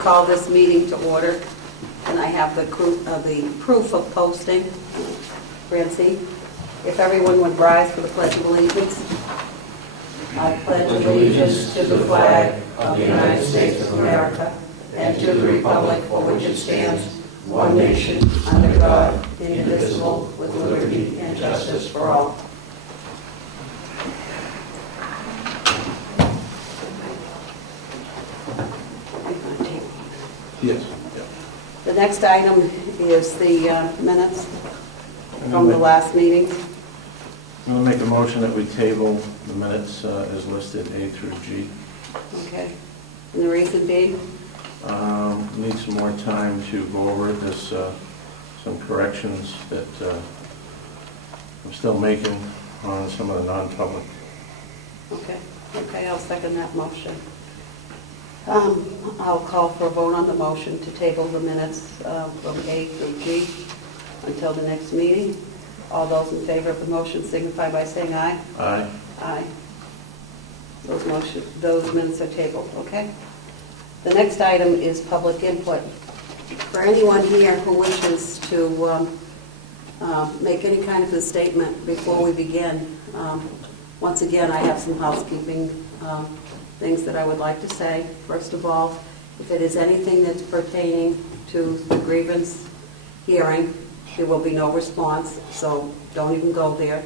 Call this meeting to order, and I have the proof of posting. Francie, if everyone would rise for the Pledge of Allegiance. I pledge allegiance to the flag of the United States of America and to the republic for which it stands, one nation, under God, indivisible, with liberty and justice for all. Yes. The next item is the minutes from the last meeting. I'm going to make a motion that we table the minutes as listed A through G. Okay. And the reason being? Need some more time to go over it. There's some corrections that I'm still making on some of the non-public. Okay, I'll second that motion. I'll call for a vote on the motion to table the minutes from A through G until the next meeting. All those in favor of the motion signify by saying aye. Aye. Aye. Those minutes are tabled, okay? The next item is public input. For anyone here who wishes to make any kind of a statement before we begin, once again, I have some housekeeping things that I would like to say. First of all, if it is anything that's pertaining to the grievance hearing, there will be no response, so don't even go there.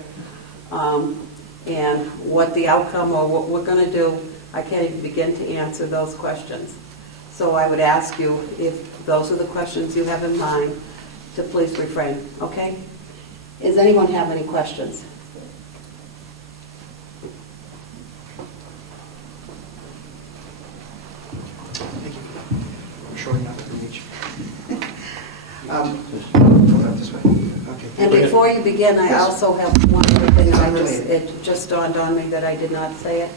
And what the outcome or what we're going to do, I can't even begin to answer those questions. So I would ask you, if those are the questions you have in mind, to please refrain, okay? Does anyone have any questions? Thank you. I'm sure not to reach. This way. Okay. And before you begin, I also have one other thing. It just dawned on me that I did not say it.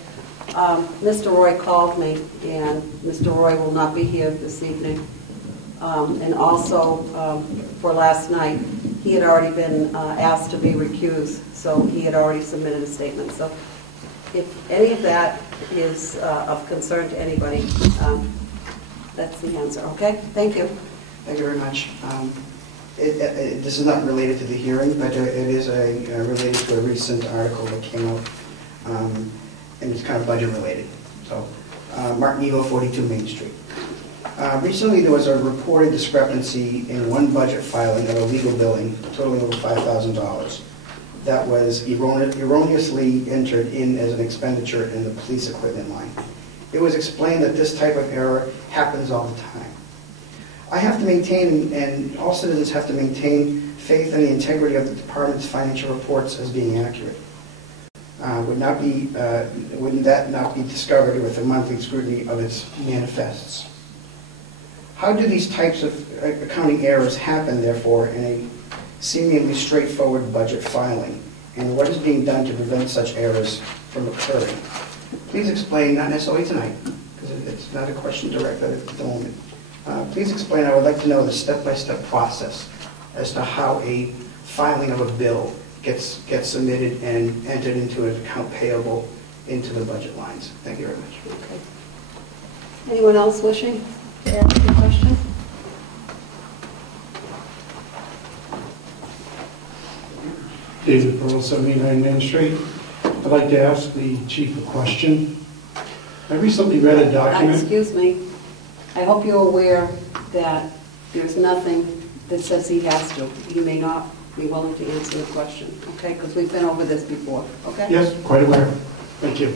Mr. Roy called me, and Mr. Roy will not be here this evening. And also, for last night, he had already been asked to be recused, so he had already submitted a statement. So if any of that is of concern to anybody, that's the answer, okay? Thank you. Thank you very much. This is not related to the hearing, but it is related to a recent article that came out, and it's kind of budget related. So, Martin Eagle, 42 Main Street. Recently, there was a reported discrepancy in one budget filing of a legal billing totaling over $5,000 that was erroneously entered in as an expenditure in the police equipment line. It was explained that this type of error happens all the time. I have to maintain, and all citizens have to maintain, faith in the integrity of the department's financial reports as being accurate. Wouldn't that not be discovered with the monthly scrutiny of its manifests? How do these types of accounting errors happen, therefore, in a seemingly straightforward budget filing? And what is being done to prevent such errors from occurring? Please explain, not necessarily tonight, because it's not a question directed at the moment. Please explain, I would like to know the step-by-step process as to how a filing of a bill gets submitted and entered into an account payable into the budget lines. Thank you very much. Okay. Anyone else wishing to ask a question? David Pearl, 79 Main Street. I'd like to ask the chief a question. I recently read a document. Excuse me. I hope you're aware that there's nothing that says he has to. He may not be willing to answer the question, okay? Because we've been over this before, okay? Yes, quite aware. Thank you.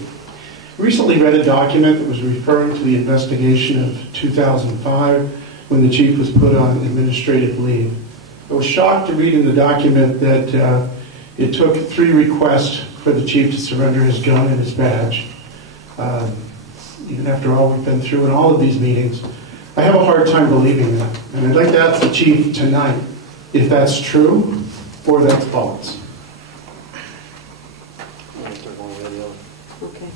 Recently read a document that was referring to the investigation of 2005 when the chief was put on administrative leave. I was shocked to read in the document that it took 3 requests for the chief to surrender his gun and his badge. Even after all we've been through in all of these meetings, I have a hard time believing that. And I'd like to ask the chief tonight if that's true or that's false. Okay.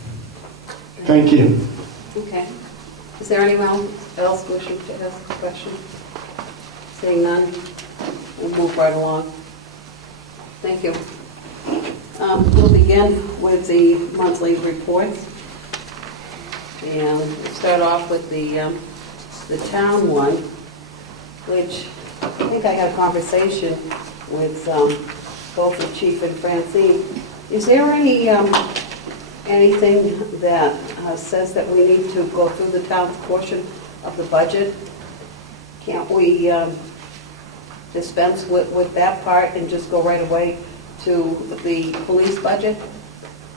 Thank you. Okay. Is there anyone else wishing to ask a question? Seeing none, we'll move right along. Thank you. We'll begin with the monthly reports. And we'll start off with the the town one, which I think I had a conversation with both the chief and Francine. Is there anything that says that we need to go through the town's portion of the budget? Can't we dispense with that part and just go right away to the police budget?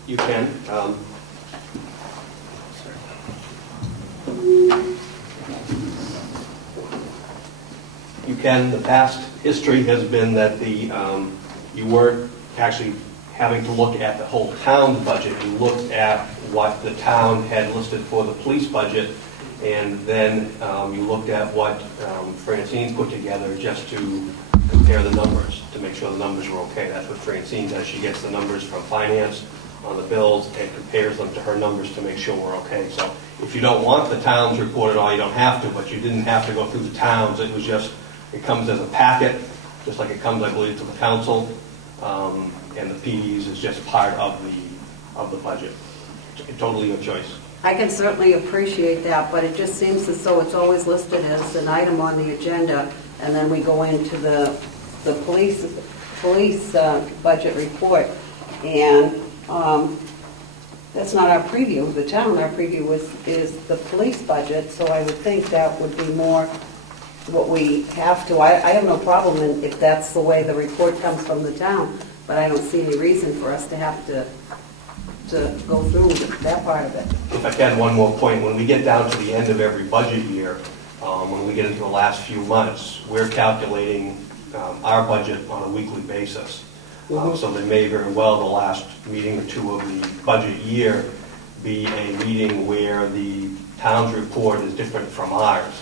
You can. You can. The past history has been that you weren't actually having to look at the whole town's budget. You looked at what the town had listed for the police budget, and then you looked at what Francine put together just to compare the numbers, to make sure the numbers were okay. That's what Francine does. She gets the numbers from finance on the bills and compares them to her numbers to make sure we're okay. So if you don't want the town's report at all, you don't have to, but you didn't have to go through the towns. It was just, it comes as a packet, just like it comes, I believe, to the council, and the PDs is just part of the budget. Totally your choice. I can certainly appreciate that, but it just seems as though it's always listed as an item on the agenda, and then we go into the police budget report, and that's not our preview of the town. Our preview is the police budget, so I would think that would be more what we have to. I have no problem if that's the way the report comes from the town, but I don't see any reason for us to have to go through that part of it. If I can, one more point. When we get down to the end of every budget year, when we get into the last few months, we're calculating our budget on a weekly basis. So there may very well, the last meeting or two of the budget year, be a meeting where the town's report is different from ours.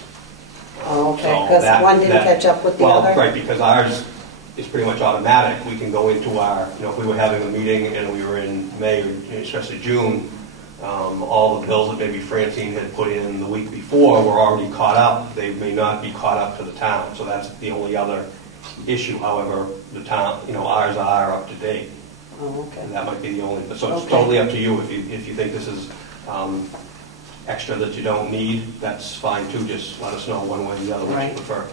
Oh, okay, because one didn't catch up with the other? Well, right, because ours is pretty much automatic. We can go into our, if we were having a meeting and we were in May, or especially June, all the bills that maybe Francine had put in the week before were already caught up. They may not be caught up to the town, so that's the only other issue. However, the town, ours are up to date. Oh, okay. And that might be the only, so it's Okay. totally up to you. If you think this is extra that you don't need, that's fine too. Just let us know one way or the other what Right. you prefer.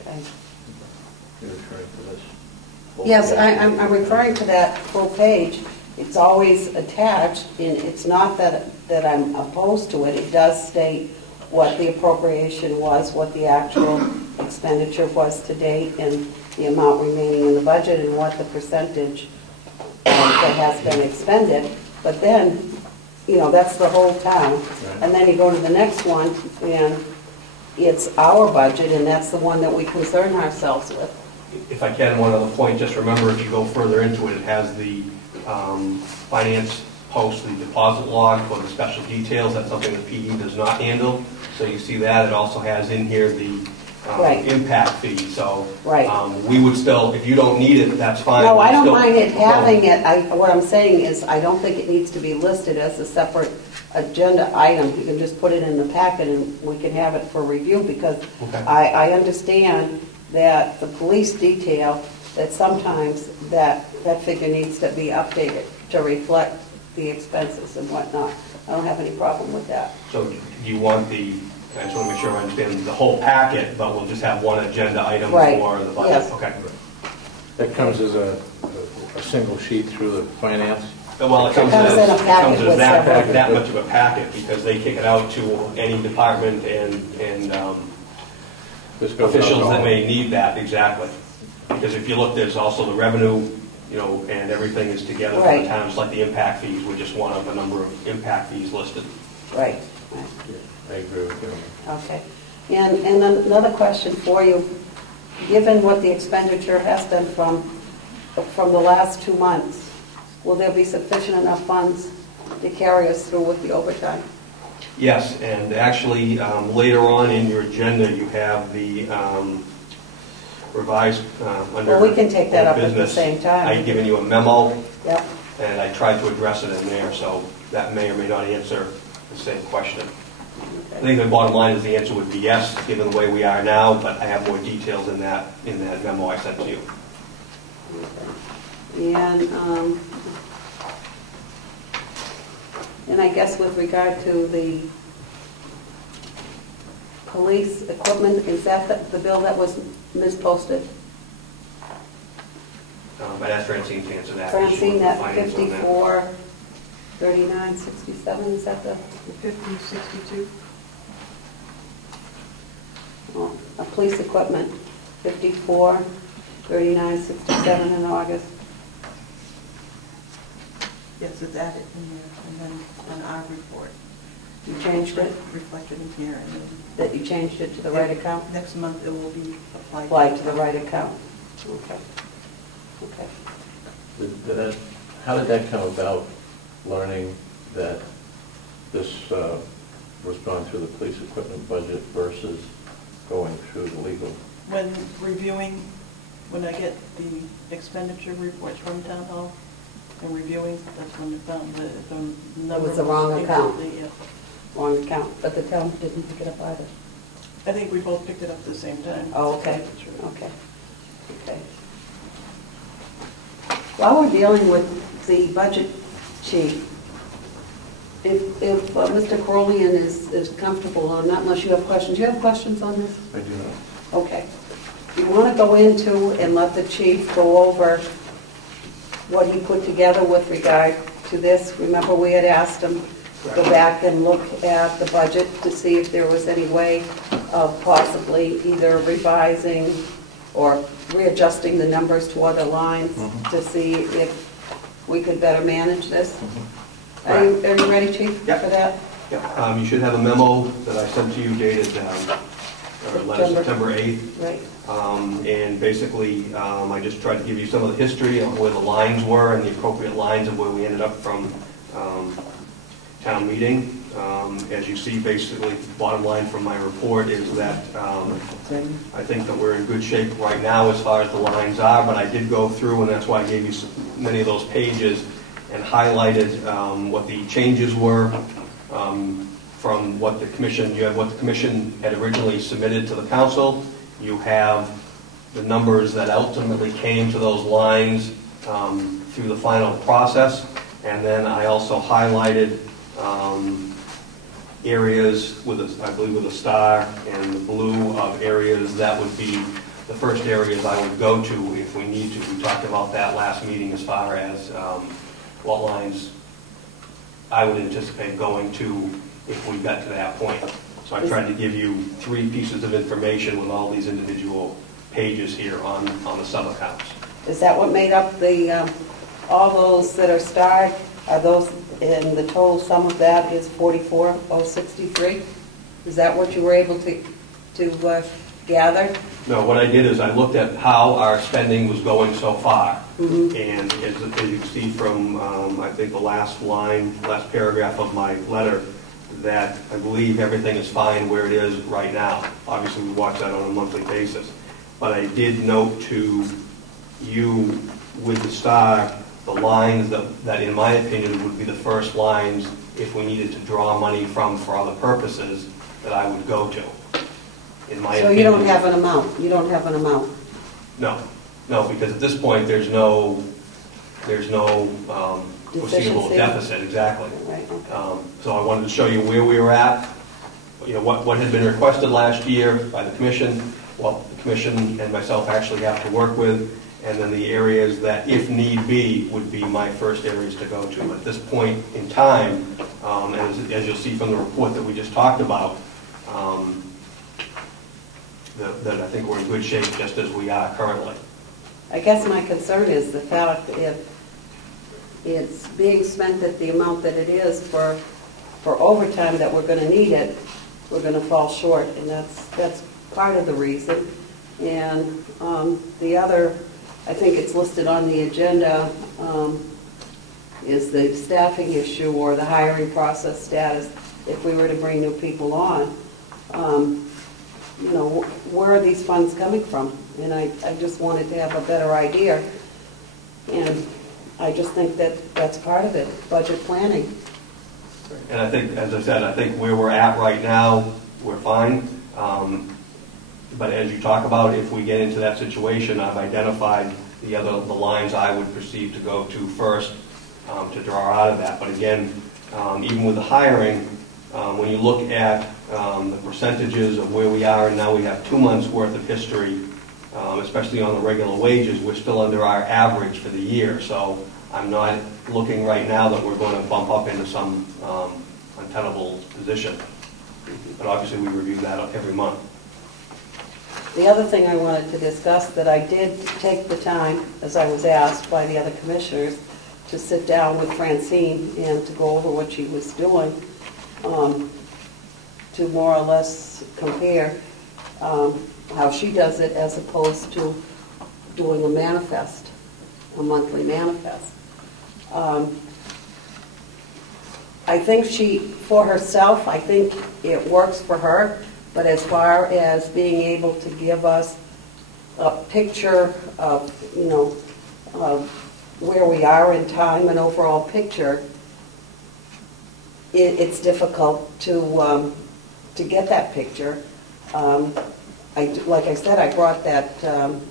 Okay. You're referring to this? Yes, I'm referring to that full page. It's always attached, and it's not that I'm opposed to it. It does state what the appropriation was, what the actual expenditure was to date, and the amount remaining in the budget, and what the percentage that has been expended. But then, that's the whole town. And then you go to the next one, and it's our budget, and that's the one that we concern ourselves with. If I can, one other point, just remember if you go further into it, it has the finance post, the deposit log for the special details. That's something the PD does not handle. So you see that. It also has in here the Right. impact fee. So Right. we would still, if you don't need it, that's fine. No, I don't Still- mind it having it. What I'm saying is, I don't think it needs to be listed as a separate agenda item. You can just put it in the packet and we can have it for review, because Okay. I understand that the police detail, that sometimes that figure needs to be updated to reflect the expenses and whatnot. I don't have any problem with that. So do you want I just want to make sure I understand the whole packet, but we'll just have one agenda item Right. for the budget? Yes. Okay. That comes as a single sheet through the finance? Well, it comes It comes as, in a packet with several. that much of a packet, because they kick it out to any department and This goes out to officials that all. may need that, exactly. Because if you look, there's also the revenue, and everything is together for Right. the town, just like the impact fees. We're just one of a number of impact fees listed. Right. I agree with you. Okay. And another question for you. Given what the expenditure has been from the last 2 months, will there be sufficient enough funds to carry us through with the overtime? Yes, and actually, later on in your agenda, you have the revised under Well, we can take that up at the business. same time. I've given you a memo, Yep. and I tried to address it in there, so that may or may not answer the same question. I think the bottom line is the answer would be yes, given the way we are now, but I have more details in that memo I sent to you. And I guess with regard to the police equipment, is that the bill that was misposted? But ask Francine to answer that. Francine, that Finance on that. 543967, is that the? 5062. Oh, police equipment, 543967 in August. Yes, it's added in there, and then on our report. You changed it? Reflected in here, and then That you changed it to the right account? next month it will be applied. Applied to the right account. Okay. Okay. How did that come about, learning that this was gone through the police equipment budget versus going through the legal? When reviewing, when I get the expenditure reports from town hall and reviewing, that's when I found the number. It was the wrong account. incorrectly, yeah. Wrong account, but the town didn't pick it up either. I think we both picked it up at the same time. Oh, okay, okay, okay. While we're dealing with the budget chief, if Mr. Corleone is comfortable on that, unless you have questions. Do you have questions on this? I do not. Okay. You want to go into and let the chief go over what he put together with regard to this? Remember, we had asked him to go back and look at the budget to see if there was any way of possibly either revising or readjusting the numbers to other lines to see if we could better manage this. Are you ready, Chief, Yep. for that? Yeah, you should have a memo that I sent to you dated September 8th. Right. And basically, I just tried to give you some of the history of where the lines were and the appropriate lines of where we ended up from town meeting. As you see, basically, the bottom line from my report is that I think that we're in good shape right now as far as the lines are, but I did go through, and that's why I gave you many of those pages and highlighted what the changes were from what the commission, you have what the commission had originally submitted to the council. You have the numbers that ultimately came to those lines through the final process. And then I also highlighted areas with, I believe with a star and the blue of areas that would be the first areas I would go to if we need to. We talked about that last meeting as far as what lines I would anticipate going to if we got to that point. So I tried to give you 3 pieces of information with all these individual pages here on the sub-accounts. Is that what made up the, all those that are starred? Are those, and the total sum of that is 44,063? Is that what you were able to gather? No, what I did is I looked at how our spending was going so far. Mm-hmm. And as you can see from, I think, the last line, last paragraph of my letter, that I believe everything is fine where it is right now. Obviously, we watch that on a monthly basis. But I did note to you with the star, the lines that in my opinion, would be the first lines if we needed to draw money from for other purposes that I would go to. In my So opinion. you don't have an amount? You don't have an amount? No, because at this point, there's no foreseeable Deficiency. deficit, exactly. Right, okay. So I wanted to show you where we were at, what had been requested last year by the commission, what the commission and myself actually have to work with, and then the areas that, if need be, would be my first areas to go to. At this point in time, as you'll see from the report that we just talked about, that I think we're in good shape just as we are currently. I guess my concern is the fact if it's being spent at the amount that it is for overtime that we're going to need it, we're going to fall short, and that's part of the reason. And the other, I think it's listed on the agenda, is the staffing issue or the hiring process status if we were to bring new people on. Where are these funds coming from? And I just wanted to have a better idea. And I just think that that's part of it, budget planning. And I think, as I said, I think where we're at right now, we're fine. But as you talk about, if we get into that situation, I've identified the lines I would perceive to go to first to draw out of that. But again, even with the hiring, when you look at the percentages of where we are, and now we have 2 months' worth of history, especially on the regular wages, we're still under our average for the year. So I'm not looking right now that we're going to bump up into some untenable position. But obviously, we review that every month. The other thing I wanted to discuss, that I did take the time, as I was asked by the other commissioners, to sit down with Francine and to go over what she was doing, to more or less compare how she does it as opposed to doing a manifest, a monthly manifest. I think for herself, I think it works for her, but as far as being able to give us a picture of, of where we are in time, an overall picture, it's difficult to get that picture. Like I said, I brought that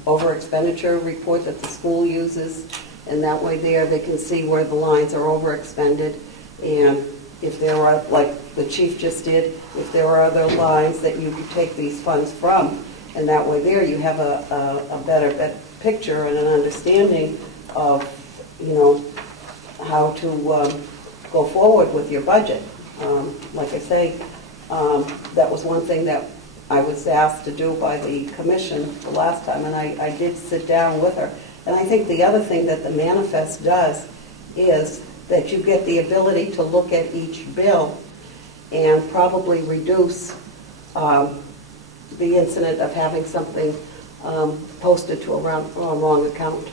over expenditure report that the school uses, and that way there they can see where the lines are over expended, and if there are, like the chief just did, if there are other lines that you could take these funds from, and that way there you have a better picture and an understanding of, how to go forward with your budget. Like I say, that was one thing that I was asked to do by the commission the last time, and I did sit down with her. And I think the other thing that the manifest does is that you get the ability to look at each bill and probably reduce the incident of having something posted to a wrong account.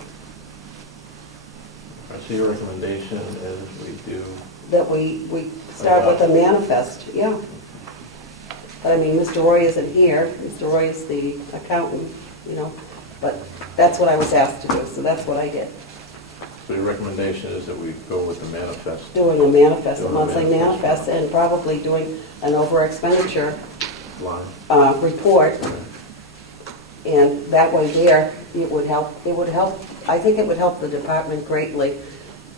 So your recommendation is we do... That we start with a manifest, yeah. But I mean, Mr. Roy isn't here. Mr. Roy is the accountant, but that's what I was asked to do, so that's what I did. So your recommendation is that we go with the manifest? Doing a manifest, a Doing a monthly manifest, and probably doing an over expenditure line report. And that way there, it would help, I think it would help the department greatly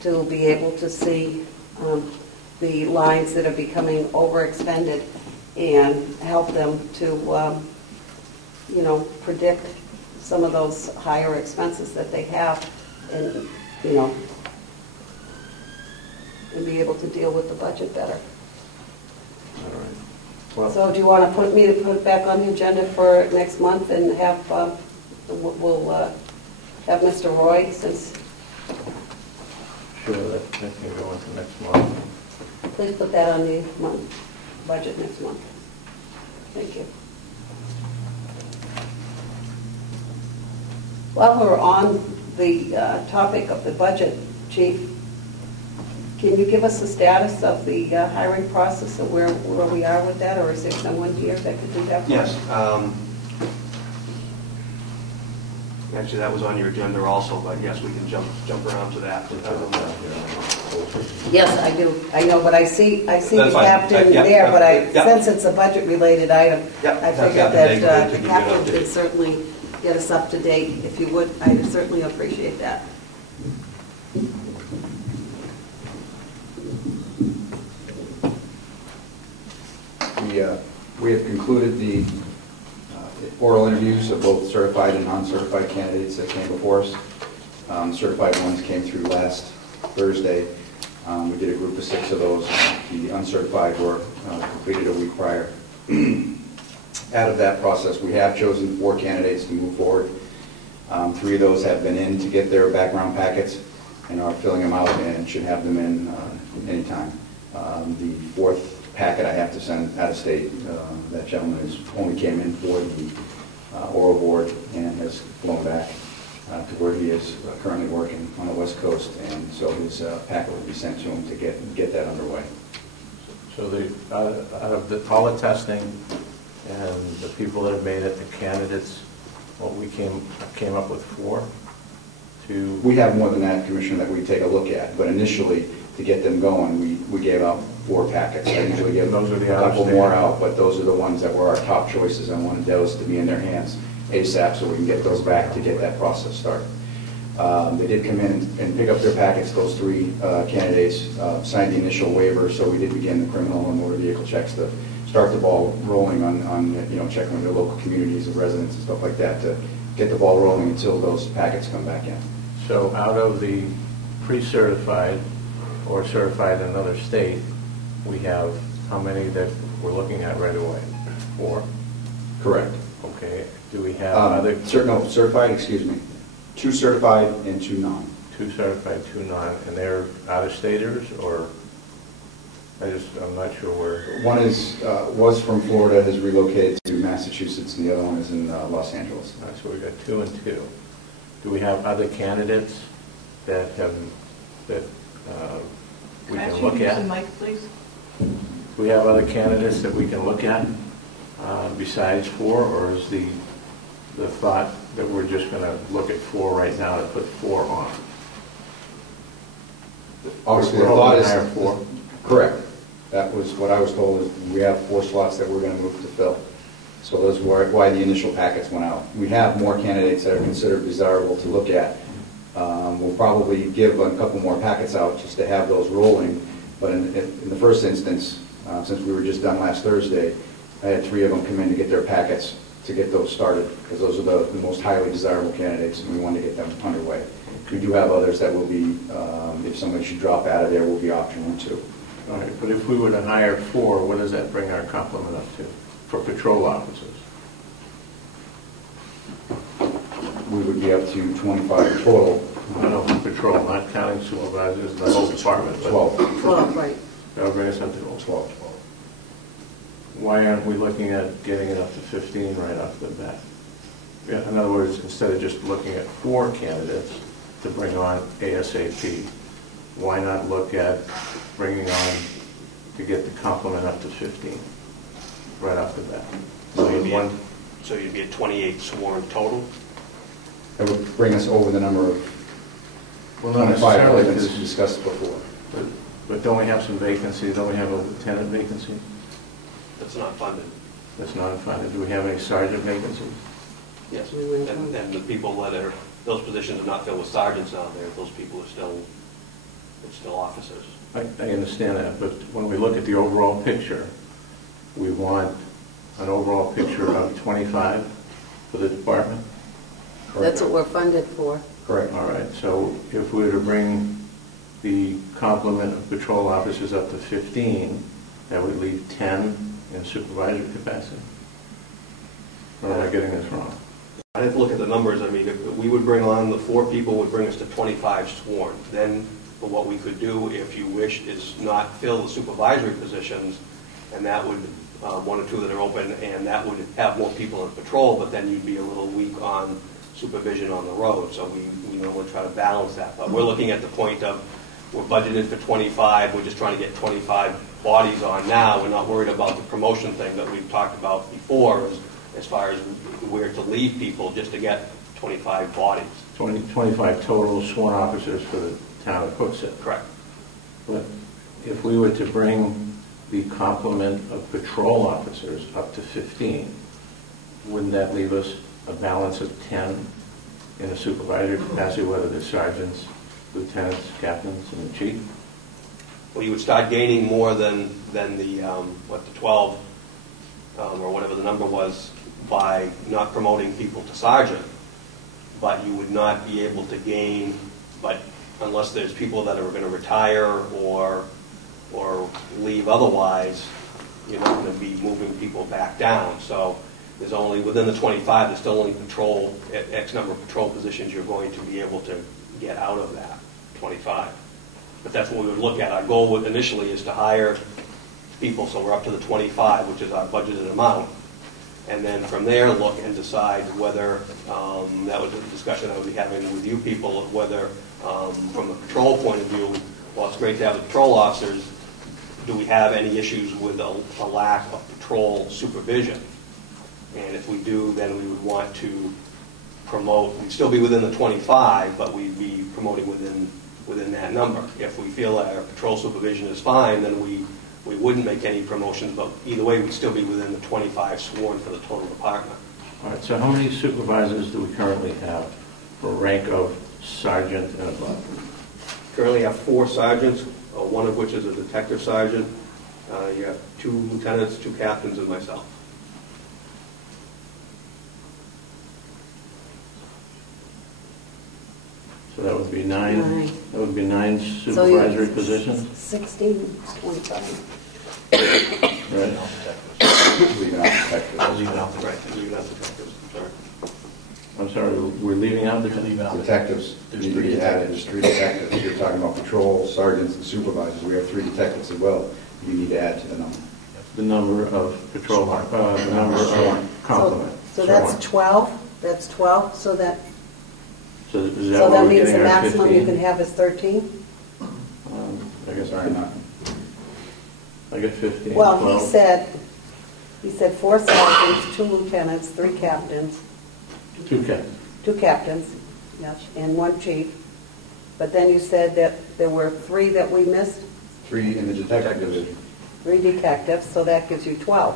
to be able to see the lines that are becoming overexpended and help them to, predict some of those higher expenses that they have, and, and be able to deal with the budget better. All right. Well, So do you want to put it back on the agenda for next month and have, we'll have Mr. Roy, since, sure, that can go into next month. please put that on the budget next month. Thank you. While we're on the topic of the budget, Chief, can you give us the status of the hiring process and where we are with that, or is there someone here that could do that for us? Yes. Actually, that was on your agenda also, but yes, we can jump around to that. Yes, I do. I know, but I see the That's fine. captain Yeah, there, but yeah. since it's a budget-related item, Yeah, I that's figured Captain that Day to the give you an captain update. could certainly get us up to date. If you would, I'd certainly appreciate that. We have concluded the oral interviews of both certified and non-certified candidates that came before us. Certified ones came through last Thursday. We did a group of 6 of those. The uncertified were completed a week prior. Out of that process, we have chosen 4 candidates to move forward. 3 of those have been in to get their background packets and are filling them out and should have them in anytime. The 4th packet I have to send out of state. That gentleman only came in for the oral board and has flown back to where he is currently working on the West Coast, and so his packet will be sent to him to get that underway. So out of all the testing and the people that have made it, the candidates, what we came up with 4 to... We have more than that, Commissioner, that we take a look at, but initially, to get them going, we gave out 4 packets. I usually give Those are the a couple outstanding. more out, but those are the ones that were our top choices. I wanted those to be in their hands ASAP so we can get those back to get that process started. They did come in and pick up their packets, those three candidates, signed the initial waiver, so we did begin the criminal and motor vehicle checks to start the ball rolling on checking with their local communities of residents and stuff like that to get the ball rolling until those packets come back in. So out of the pre-certified or certified in another state, we have how many that we're looking at right away? 4? Correct. Okay. Do we have other? Certified, excuse me. 2 certified and 2 non. 2 certified, 2 non, and they're out-of-staters, or I'm not sure where. One was from Florida, has relocated to Massachusetts, and the other one is in Los Angeles. All right, so we've got 2 and 2. Do we have other candidates that we can look Can I ask you to use the at? mic, please? Do we have other candidates that we can look at besides 4, or is the thought that we're just going to look at 4 right now and put 4 on? Obviously, We're the thought hoping is to hire 4. correct. That was what I was told, is we have 4 slots that we're going to move to fill. So those were why the initial packets went out. We have more candidates that are considered desirable to look at. We'll probably give a couple more packets out just to have those rolling. But in the first instance, since we were just done last Thursday, I had 3 of them come in to get their packets to get those started, because those are the most highly desirable candidates, and we want to get them underway. We do have others that will be, if somebody should drop out of there, will be option 1, 2. All right, but if we were to hire 4, what does that bring our complement up to for patrol officers? We would be up to 25 total. No, patrol, not counting supervisors, the whole department. but 12. Well, right. That'll bring us up to 12. Why aren't we looking at getting it up to 15 right off the bat? Yeah, in other words, instead of just looking at 4 candidates to bring on ASAP, why not look at bringing on to get the complement up to 15 right off the bat? So you'd be at 28 sworn total? That would bring us over the number of Well, not 25 necessarily, that we 'cause- discussed before. but don't we have some vacancies? Don't we have a lieutenant vacancy That's not funded. that's not funded? Do we have any sergeant vacancies? Yes. We went And the people that are, those positions are not filled with sergeants now, those people are still officers. I understand that, but when we look at the overall picture, we want an overall picture of 25 for the department? That's what we're funded for. Correct. All right, so if we were to bring the complement of patrol officers up to 15, that would leave 10 in supervisory capacity? Or am I getting this wrong? I'd have to look at the numbers. I mean, if we would bring on, the 4 people would bring us to 25 sworn. Then what we could do, if you wish, is not fill the supervisory positions, and that would, 1 or 2 that are open, and that would have more people in patrol, but then you'd be a little weak on supervision on the road. So we normally try to balance that. But we're looking at the point of, we're budgeted for 25, we're just trying to get 25 bodies on now. We're not worried about the promotion thing that we've talked about before, as far as where to leave people, just to get 25 bodies. 25 total sworn officers for the town of Hooksett. Correct. But if we were to bring the complement of patrol officers up to 15, wouldn't that leave us a balance of 10 in a supervisory capacity, whether they're sergeants, lieutenants, captains, and the chief? Well, you would start gaining more than the, the 12, or whatever the number was, by not promoting people to sergeant. But you would not be able to gain, but unless there's people that are going to retire or leave otherwise, you're not going to be moving people back down. So there's only, within the 25, there's still only patrol, X number of patrol positions you're going to be able to get out of that 25. But that's what we would look at. Our goal initially is to hire people, so we're up to the 25, which is our budgeted amount. And then from there, look and decide whether, that was a discussion I would be having with you people, of whether, from a patrol point of view, while it's great to have the patrol officers, do we have any issues with a lack of patrol supervision? And if we do, then we would want to promote, we'd still be within the 25, but we'd be promoting within that number. If we feel that our patrol supervision is fine, then we wouldn't make any promotions, but either way, we'd still be within the 25 sworn for the total department. All right, so how many supervisors do we currently have for rank of sergeant and above? Currently have 4 sergeants, one of which is a detective sergeant. You have 2 lieutenants, 2 captains, and myself. So that would be 9. Nine. That would be 9 So supervisory you- positions, 16, 25. right? Leaving out detectives. Leaving out the detectives, I'm sorry. I'm sorry, we're leaving out the... Detectives, There's need to 3 be added, detectives. there's 3 detectives. You're talking about patrol, sergeants, and supervisors. We have 3 detectives as well. You need to add to the number. The number of patrol, the number of complement. So that's Sworn. 12, that's 12, so that Is so that that what we're means the getting at, maximum you 15? can have is 13? I guess Sorry, not. I get 15, Well, 12. he said 4 sergeants, 2 lieutenants, 3 captains, 2 captains. 2 captains, yes, and 1 chief. But then you said that there were 3 that we missed, 3 in the detective division. 3 detectives, so that gives you 12.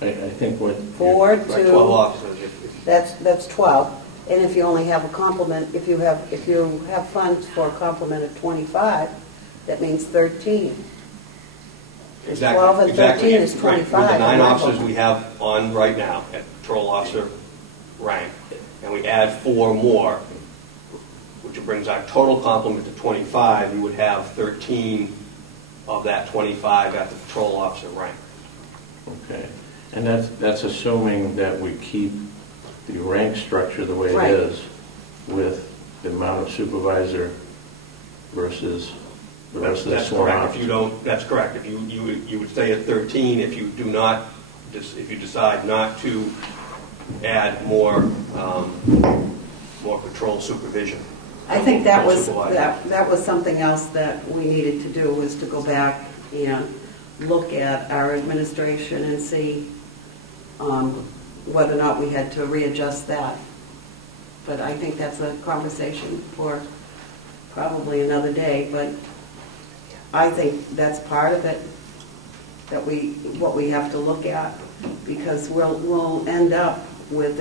I think what... 4 Right, 12 to, officers. that's 12. And if you only have a complement, if you have funds for a complement of 25, that means 13. Exactly. 12 and exactly. 13 is Right. 25 With the 9 in my officers book. we have on right now at patrol officer rank, and we add 4 more, which brings our total complement to 25, you would have 13 of that 25 at the patrol officer rank. Okay. And that's assuming that we keep the rank structure the way Right. it is with the amount of supervisor versus the rest of the That's sworn correct. If officers. you don't, that's correct. If you would stay at 13 if you do not, if you decide not to add more patrol supervision. I think that More was, supervisors. that was something else that we needed to do, was to go back and look at our administration and see whether or not we had to readjust that. But I think that's a conversation for probably another day, but I think that's part of it, what we have to look at, because we'll end up with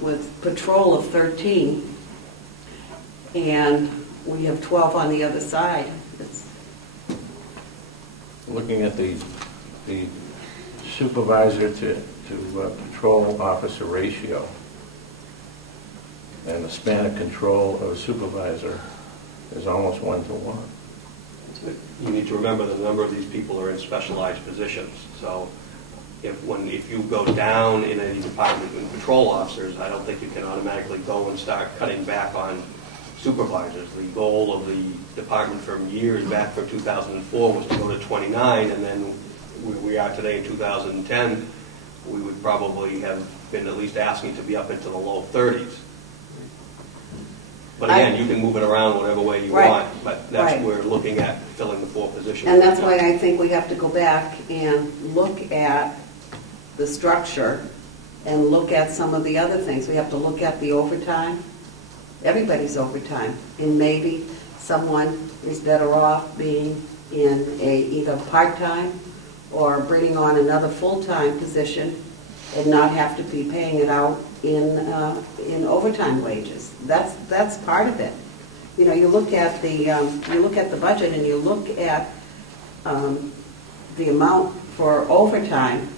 with patrol of 13, and we have 12 on the other side. Looking at the supervisor to patrol officer ratio and the span of control of a supervisor is almost 1 to 1. You need to remember that a number of these people are in specialized positions. So if you go down in any department with patrol officers, I don't think you can automatically go and start cutting back on supervisors. The goal of the department from years back from 2004 was to go to 29, and then where we are today in 2010, we would probably have been at least asking to be up into the low 30s. But again, you can move it around whatever way you Right. want, but that's Right. we're looking at filling the 4 positions. And that's why I think we have to go back and look at the structure and look at some of the other things. We have to look at the overtime, everybody's overtime, and maybe someone is better off being in either part-time or bringing on another full-time position and not have to be paying it out in overtime wages. That's part of it. You know, you look at the budget and you look at the amount for overtime.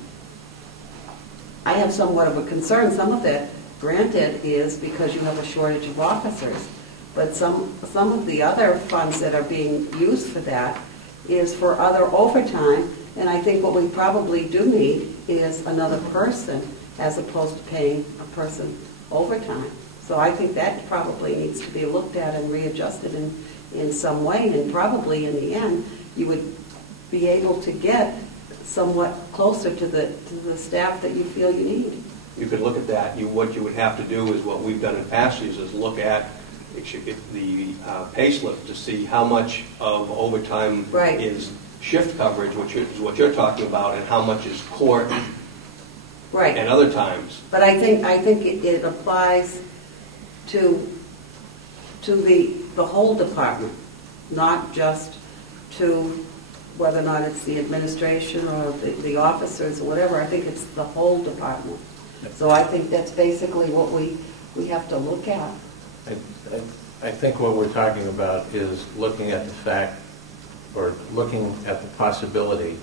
I have somewhat of a concern. Some of it, granted, is because you have a shortage of officers, but some of the other funds that are being used for that is for other overtime. And I think what we probably do need is another person as opposed to paying a person overtime. So I think that probably needs to be looked at and readjusted in some way. And probably in the end, you would be able to get somewhat closer to the staff that you feel you need. You could look at that. What you would have to do is what we've done in past years is look at the pay slip to see how much of overtime Right. is shift coverage, which is what you're talking about, and how much is court Right. and other times. But I think it applies to the whole department, not just to whether or not it's the administration or the officers or whatever. I think it's the whole department. So I think that's basically what we have to look at. I think what we're talking about is looking at the fact, or looking at the possibility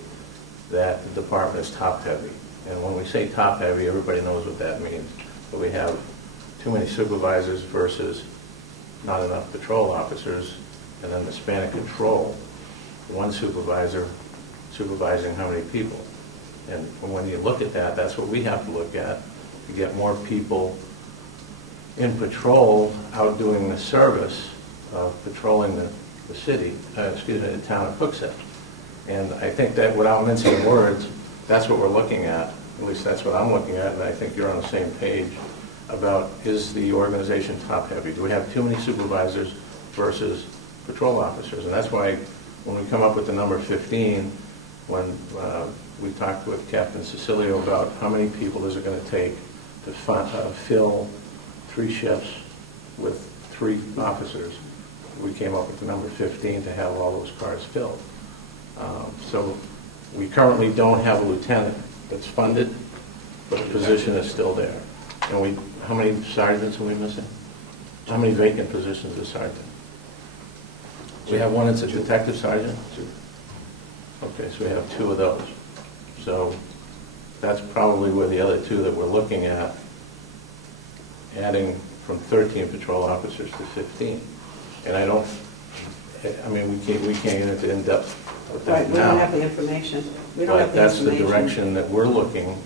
that the department is top-heavy. And when we say top-heavy, everybody knows what that means. But we have too many supervisors versus not enough patrol officers, and then the span of control, one supervisor supervising how many people. And when you look at that, that's what we have to look at, to get more people in patrol out doing the service of patrolling the city, the town of Hooksett. And I think that without mincing words, that's what we're looking at least that's what I'm looking at, and I think you're on the same page about, is the organization top-heavy? Do we have too many supervisors versus patrol officers? And that's why when we come up with the number 15, when we talked with Captain Cecilio about how many people is it going to take to fill 3 shifts with 3 officers, we came up with the number 15 to have all those cars filled. So we currently don't have a lieutenant that's funded, but the position is still there. And how many sergeants are we missing? How many vacant positions is sergeant? We have one that's a detective sergeant? Okay, so we have 2 of those. So that's probably where the other 2 that we're looking at, adding from 13 patrol officers to 15. And we can't get into in-depth with that Right, we now. don't have the information. We don't have But the that's the information. direction that we're looking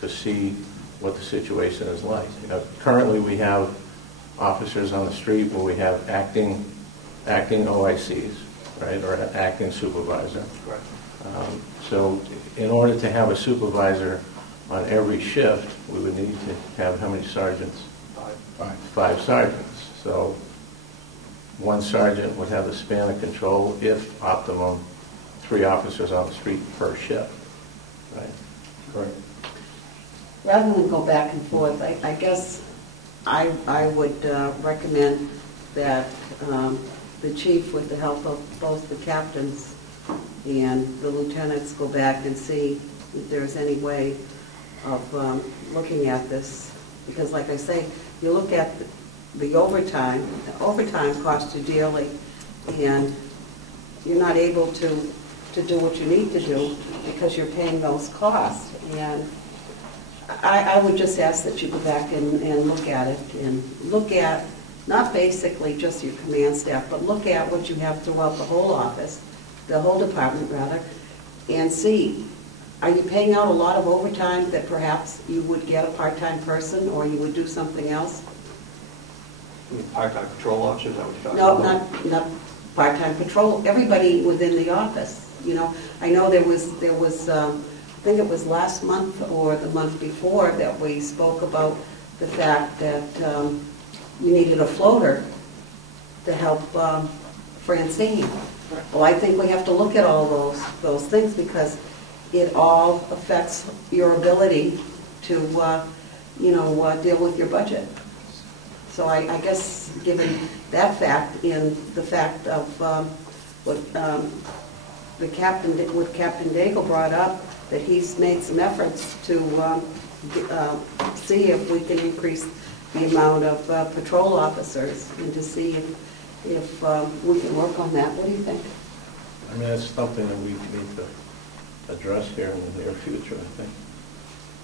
to see what the situation is like. Currently, we have officers on the street where we have acting OICs, right, or acting supervisor. Correct. So in order to have a supervisor on every shift, we would need to have how many sergeants? 5 sergeants. So 1 sergeant would have the span of control, if optimum, 3 officers on the street per shift, right? Correct. Rather than go back and forth, I guess I would recommend that the chief, with the help of both the captains and the lieutenants, go back and see if there's any way of looking at this. Because like I say, you look at the overtime costs you dearly, and you're not able to do what you need to do because you're paying those costs. And I would just ask that you go back and look at it, and look at not basically just your command staff, but look at what you have throughout the whole office, the whole department rather, and see, are you paying out a lot of overtime that perhaps you would get a part-time person, or you would do something else? Part-time patrol officers, is that what you're talking No, about? not part-time patrol, everybody within the office, you know. I know there was I think it was last month or the month before that we spoke about the fact that you needed a floater to help Francine. Well, I think we have to look at all those things, because it all affects your ability to, deal with your budget. So I guess, given that fact and the fact of what Captain Daigle brought up, that he's made some efforts to see if we can increase the amount of patrol officers, and to see if we can work on that. What do you think? I mean, that's something that we need to address here in the near future, I think.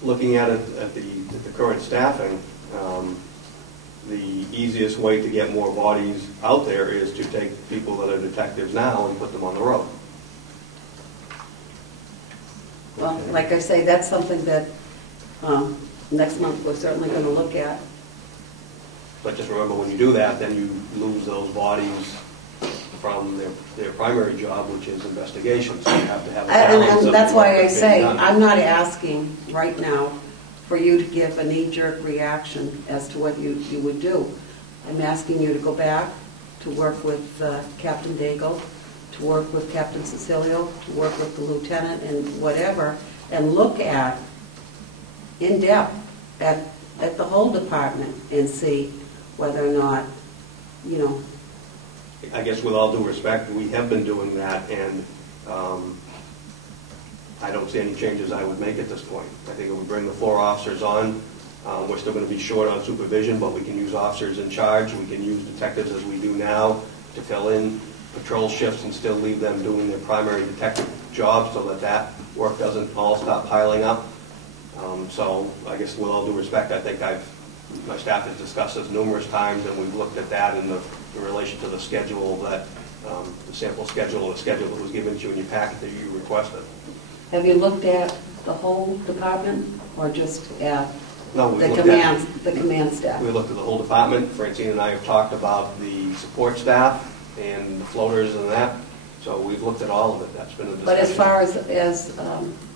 Looking at it at the current staffing, the easiest way to get more bodies out there is to take people that are detectives now and put them on the road. Well, like I say, that's something that next month we're certainly going to look at. But just remember, when you do that, then you lose those bodies from their primary job, which is investigation. So you have to have a balance. And that's why I of say, being done. I'm not asking right now for you to give a knee-jerk reaction as to what you would do. I'm asking you to go back, to work with Captain Daigle, to work with Captain Cecilio, to work with the lieutenant and whatever, and look at, in depth, at the whole department, and see whether or not, I guess with all due respect, we have been doing that, and I don't see any changes I would make at this point. I think if we bring the 4 officers on, We're still going to be short on supervision, but we can use officers in charge. We can use detectives as we do now to fill in patrol shifts and still leave them doing their primary detective job so that that work doesn't all stop piling up. So I guess with all due respect, I think my staff has discussed this numerous times, and we've looked at that in relation to the schedule that, the sample schedule, the schedule that was given to you in your packet that you requested. Have you looked at the whole department or just at No, we the looked command staff? We looked at the whole department. Francine and I have talked about the support staff and the floaters and that. So we've looked at all of it. That's been a discussion. But as far as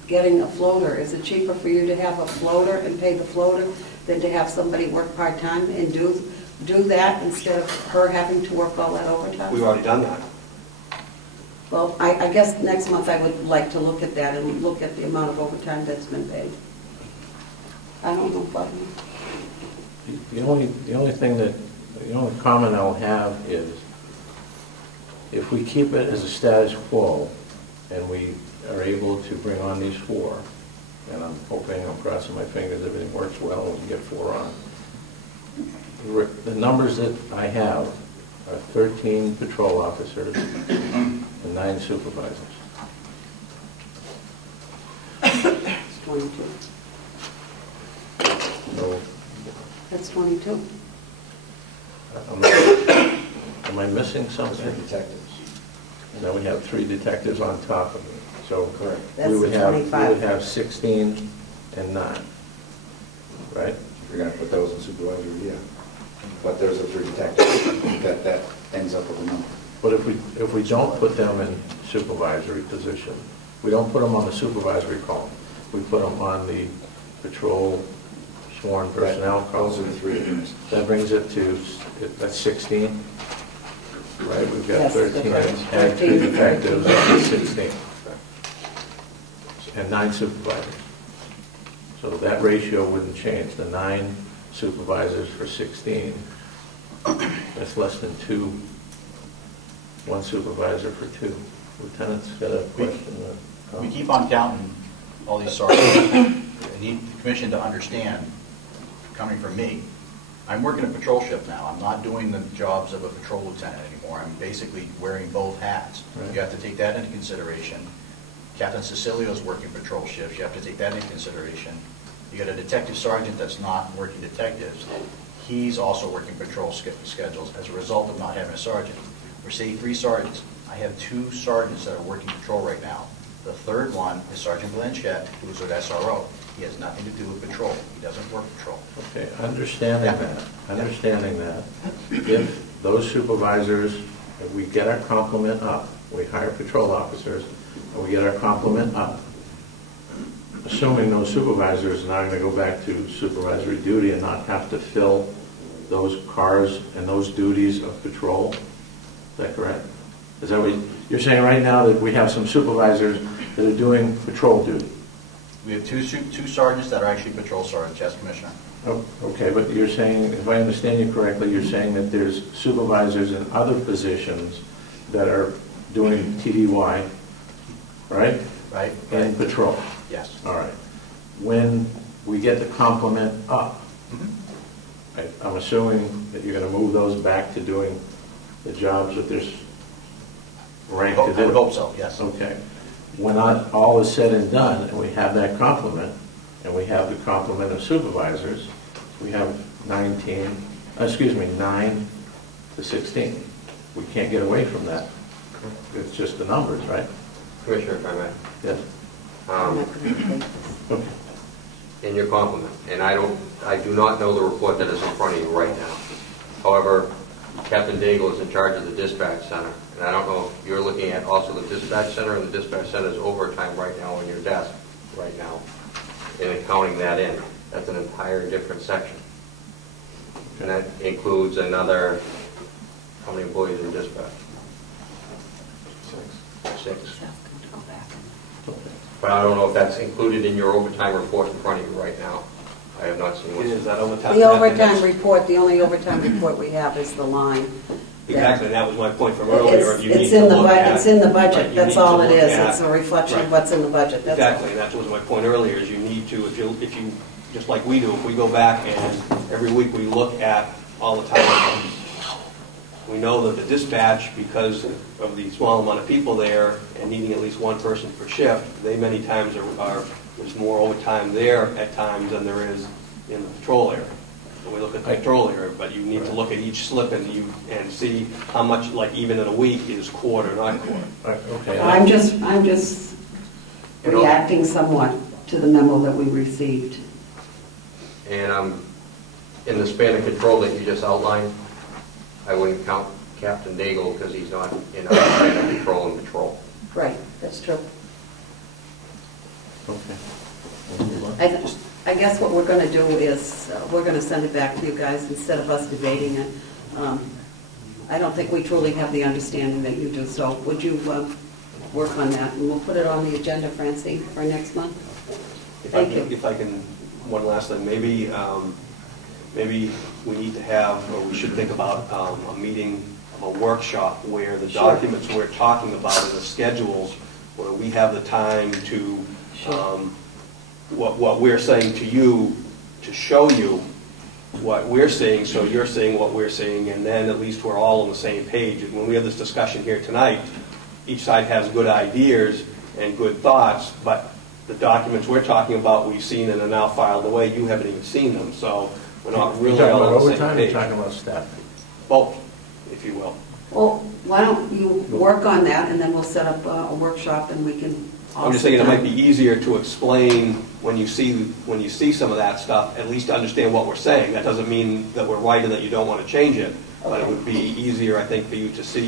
getting a floater, is it cheaper for you to have a floater and pay the floater than to have somebody work part-time and do that instead of her having to work all that overtime? We've already done that. Well, I guess next month I would like to look at that and look at the amount of overtime that's been paid. I don't know about you. The only comment I'll have is, if we keep it as a status quo and we are able to bring on these 4, and I'm hoping, I'm crossing my fingers, everything works well and we get 4 on. The numbers that I have are 13 patrol officers and 9 supervisors. It's 22. So, That's 22. am I missing something? Detectives. And then we have 3 detectives on top of it. So Correct. That's we would the have 25. 16 and 9, right? If you're going to put those in supervisory, yeah. But there's the 3 detectives. That ends up with a number. But if we don't put them in supervisory position, we don't put them on the supervisory column, we put them on the patrol sworn personnel Those are column. the 3 difference. That brings it to, that's 16, right? We've got Yes, 13, that's right. add 3 13. detectives, that's 16. And 9 supervisors. So that ratio wouldn't change, the 9 supervisors for 16, that's less than 2, 1 supervisor for 2. Lieutenant's got a question. We keep on counting all these sergeants. I need the commission to understand, coming from me, I'm working a patrol shift now. I'm not doing the jobs of a patrol lieutenant anymore. I'm basically wearing both hats. Right. You have to take that into consideration. Captain Cecilio's working patrol shifts. You have to take that into consideration. You got a detective sergeant that's not working detectives. He's also working patrol schedules as a result of not having a sergeant. We're saying 3 sergeants. I have 2 sergeants that are working patrol right now. The third one is Sergeant Blanchett, who's with SRO. He has nothing to do with patrol. He doesn't work patrol. Okay, understanding that, if those supervisors, if we get our complement up, we hire patrol officers, and we get our complement up, assuming those supervisors are not going to go back to supervisory duty and not have to fill those cars and those duties of patrol, is that correct? Is that what you're saying right now, that we have some supervisors that are doing patrol duty? We have two sergeants that are actually patrol sergeants, yes, Commissioner. Oh, okay, but you're saying, if I understand you correctly, you're saying that there's supervisors in other positions that are doing TDY, right? Right? And patrol. Yes. All right. When we get the complement up, I'm assuming that you're going to move those back to doing the jobs that there's ranked to do? I would hope so, yes. Okay. When all is said and done, and we have that complement, and we have the complement of supervisors, we have 9 to 16. We can't get away from that. It's just the numbers, right? Commissioner, if I may. Yes. I'm not going to take this. Okay. In your compliment, and I do not know the report that is in front of you right now. However, Captain Daigle is in charge of the dispatch center, and I don't know if you're looking at also the dispatch center, and the dispatch center's overtime right now on your desk right now, and counting that in. That's an entire different section. And that includes another, how many employees in dispatch? 6. But I don't know if that's included in your overtime report in front of you right now. I have not seen Is what's... that overtime? The overtime report, the only overtime report we have is the line Exactly, and that was my point from earlier. You need It's to in the look at- it's in the right, budget, you that's need to all it look is. at- It's a reflection of right. what's in the budget, that's all. Exactly, and that was my point earlier, is you need to, if you, just like we do, if we go back and every week we look at all the time, we know that the dispatch, because of the small amount of people there and needing at least one person per shift, they many times there's more overtime there at times than there is in the patrol area. When we look at the patrol area, but you need to look at each slip and see how much, like even in a week, is quarter, not quarter. Okay. I'm just You know- reacting somewhat to the memo that we received. And in the span of control that you just outlined, I wouldn't count Captain Daigle because he's not in our span of control and patrol. Right, that's true. Okay. I guess what we're going to do is, we're going to send it back to you guys instead of us debating it. I don't think we truly have the understanding that you do, so would you work on that? And we'll put it on the agenda, Francine, for next month. Thank you. If I can, one last thing, maybe we need to have, or we should think about a meeting, a workshop where the Sure. documents we're talking about and the schedules, where we have the time to, Sure. what we're saying to you, to show you what we're seeing, so you're seeing what we're seeing, and then at least we're all on the same page. And when we have this discussion here tonight, each side has good ideas and good thoughts, but the documents we're talking about, we've seen and are now filed away. You haven't even seen them, so we're not You're really talking all about on the overtime, same you're page. talking about staff. Both, if you will. Well, why don't you work on that, and then we'll set up a workshop, and we can all I'm just sit thinking it down. might be easier to explain when you see some of that stuff, at least to understand what we're saying. That doesn't mean that we're right and that you don't want to change it, but it would be easier, I think, for you to see,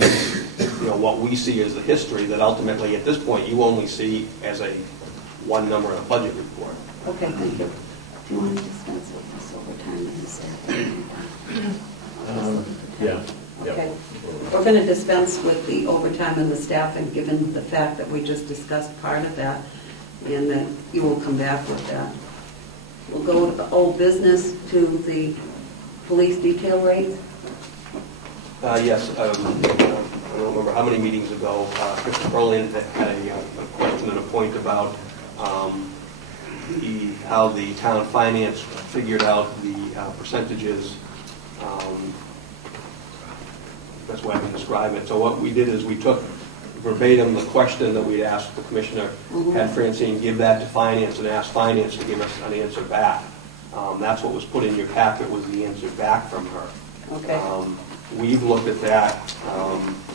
what we see as the history that ultimately, at this point, you only see as a one number in a budget report. Okay, thank you. Do you want to dispense with this overtime and staff? Yeah. Okay. We're going to dispense with the overtime and the staffing, given the fact that we just discussed part of that, and that you will come back with that. We'll go to the old business, to the police detail rates. Yes, I don't remember how many meetings ago, Mr. Berlin had a question and a point about how the town finance figured out the percentages. That's the way I can describe it. So what we did is we took verbatim the question that we'd asked the commissioner, had Francine give that to finance and asked finance to give us an answer back. That's what was put in your packet, was the answer back from her. Okay. We've looked at that,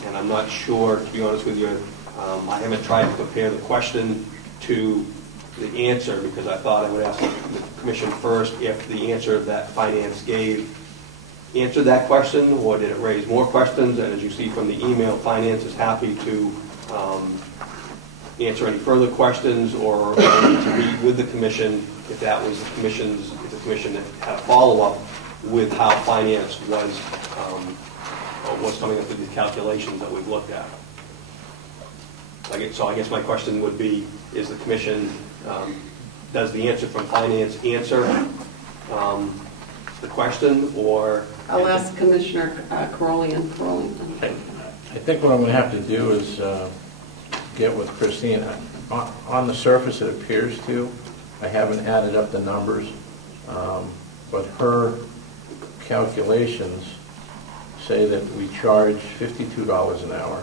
and I'm not sure, to be honest with you, I haven't tried to compare the question to the answer, because I thought I would ask the commission first if the answer that finance gave answered that question, or did it raise more questions? And as you see from the email, finance is happy to answer any further questions or to meet with the commission if that was the commission's, if the commission had a follow-up with how finance was coming up with these calculations that we've looked at. So I guess my question would be, is the commission, does the answer from finance answer the question, or? I'll ask Commissioner Carolian. I think what I'm going to have to do is get with Christine. On the surface, it appears to. I haven't added up the numbers, but her calculations say that we charge $52 an hour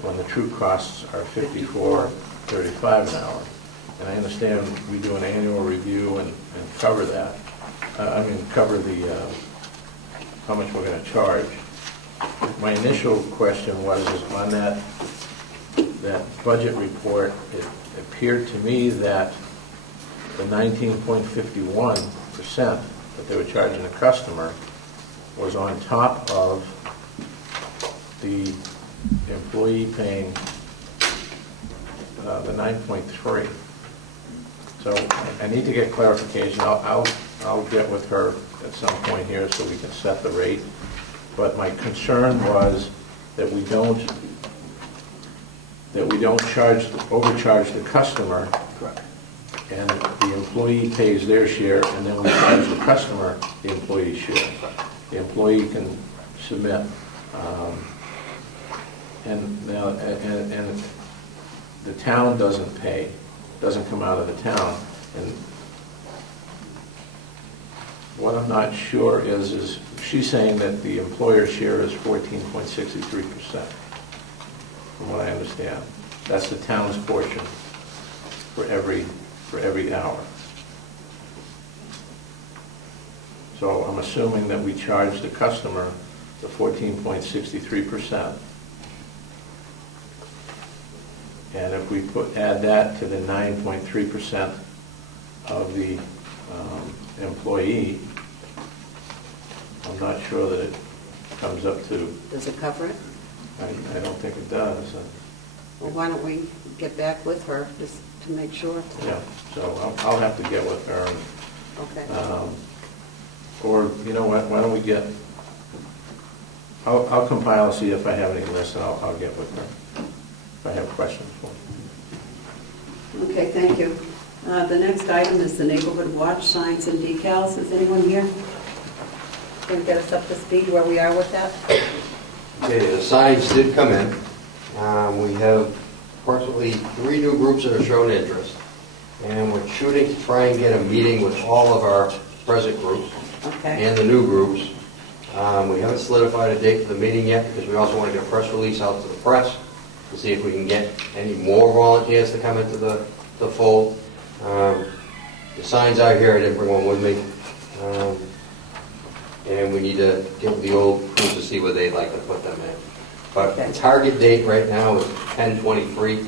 when the true costs are $54.35 an hour. And I understand we do an annual review and cover that. Cover the how much we're going to charge. My initial question was, is on that budget report, it appeared to me that the 19.51% that they were charging the customer was on top of the employee paying the 9.3. So I need to get clarification. I'll get with her at some point here so we can set the rate. But my concern was that we don't overcharge the customer. Correct. And the employee pays their share, and then we charge the customer the employee's share. The employee can submit And now, and the town doesn't pay, doesn't come out of the town. And what I'm not sure is she's saying that the employer share is 14.63%, from what I understand. That's the town's portion for every hour. So I'm assuming that we charge the customer the 14.63%. And if we add that to the 9.3% of the employee, I'm not sure that it comes up to, Does it cover it? I don't think it does. Well, why don't we get back with her just to make sure? Yeah, so I'll have to get with her. Okay. Or, you know what, why don't we get, I'll compile, see if I have any lists, and I'll get with her if I have questions for her. Okay, thank you. The next item is the neighborhood watch signs and decals. Is anyone here? Can you get us up to speed where we are with that? Okay, the signs did come in. We have approximately 3 new groups that are showing interest. And we're shooting to try and get a meeting with all of our present groups Okay. and the new groups. We haven't solidified a date for the meeting yet because we also want to get a press release out to the press to see if we can get any more volunteers to come into the fold. The signs are here. I didn't bring one with me. And we need to get with the old crews to see where they'd like to put them in. But Okay. the target date right now is 10/23,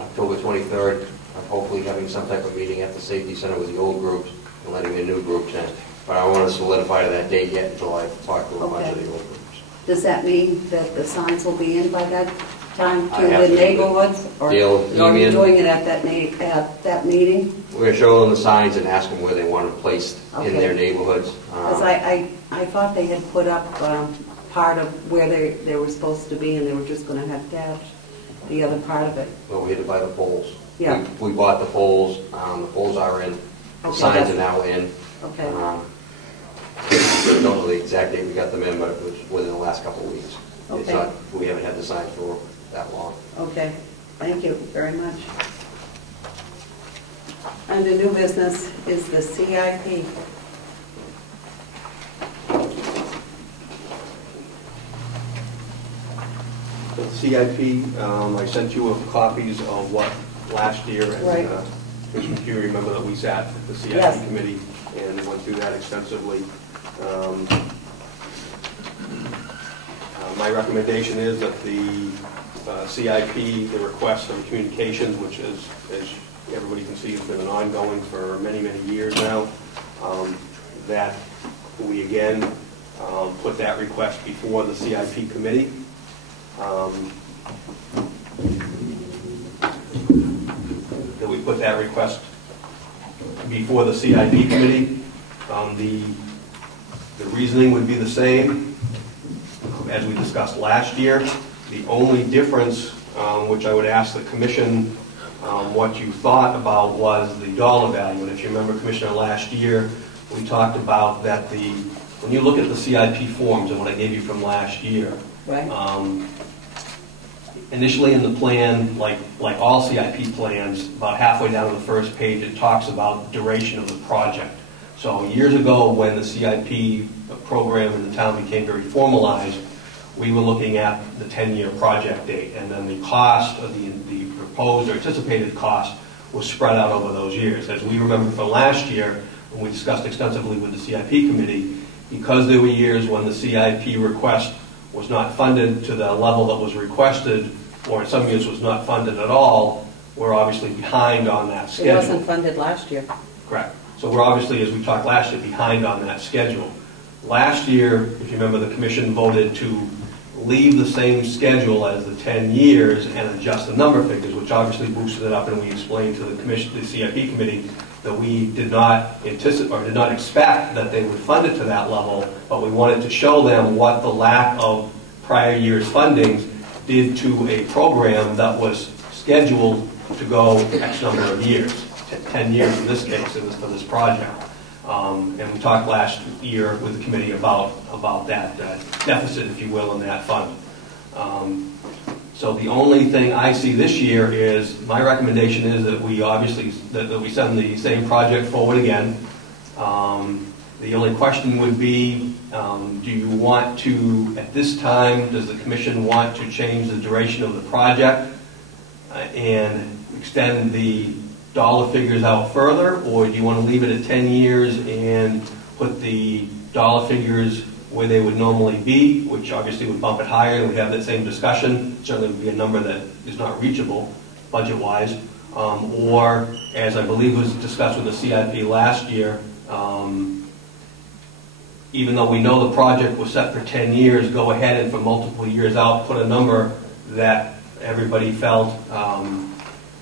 October 23rd. I'm hopefully having some type of meeting at the safety center with the old groups and letting the new groups in. But I don't want to solidify to that date yet until I talk to a bunch of the old groups. Does that mean that the signs will be in by that time I to have the to neighborhoods? Or They'll are you email- doing it at that meeting? We're going to show them the signs and ask them where they want it placed in Okay. their neighborhoods. Because I thought they had put up part of where they were supposed to be, and they were just going to have attached the other part of it. Well, we had to buy the poles. Yeah. We bought the poles. The poles are in. The Okay, signs that's- are now in. Okay. I don't know the exact date we got them in, but it was within the last couple of weeks. It's Okay. not, we haven't had the signs for that long. Okay, thank you very much. And the new business is the CIP. The CIP, I sent you copies of what last year, Right. and if you remember that we sat at the Yes. CIP committee and went through that extensively. My recommendation is that the CIP, the request for communications, which is, as everybody can see, has been ongoing for many, many years now, that we again put that request before the CIP committee. That we put that request before the CIP committee. The reasoning would be the same as we discussed last year. The only difference, which I would ask the commission what you thought about, was the dollar value. And if you remember, Commissioner, last year we talked about that when you look at the CIP forms and what I gave you from last year, Right. Initially in the plan, like all CIP plans, about halfway down the first page, it talks about duration of the project. So years ago, when the CIP program in the town became very formalized, we were looking at the 10-year project date, and then the cost of the proposed or anticipated cost was spread out over those years. As we remember from last year, when we discussed extensively with the CIP committee, because there were years when the CIP request was not funded to the level that was requested, or in some years was not funded at all, we're obviously behind on that It schedule. wasn't funded last year. Correct. So we're obviously, as we talked last year, behind on that schedule. Last year, if you remember, the commission voted to leave the same schedule as the 10 years and adjust the number figures, which obviously boosted it up, and we explained to the commission, the CIP committee, that we did not anticipate or did not expect that they would fund it to that level, but we wanted to show them what the lack of prior year's fundings did to a program that was scheduled to go X number of years, 10 years in this case, for this project. And we talked last year with the committee about that deficit, if you will, in that fund. So the only thing I see this year is, my recommendation is that we obviously, that we send the same project forward again. The only question would be, do you want to, at this time, does the commission want to change the duration of the project and extend the dollar figures out further, or do you want to leave it at 10 years and put the dollar figures where they would normally be, which obviously would bump it higher, and we'd have that same discussion? Certainly would be a number that is not reachable budget-wise. Or, as I believe was discussed with the CIP last year, even though we know the project was set for 10 years, go ahead and for multiple years out, put a number that everybody felt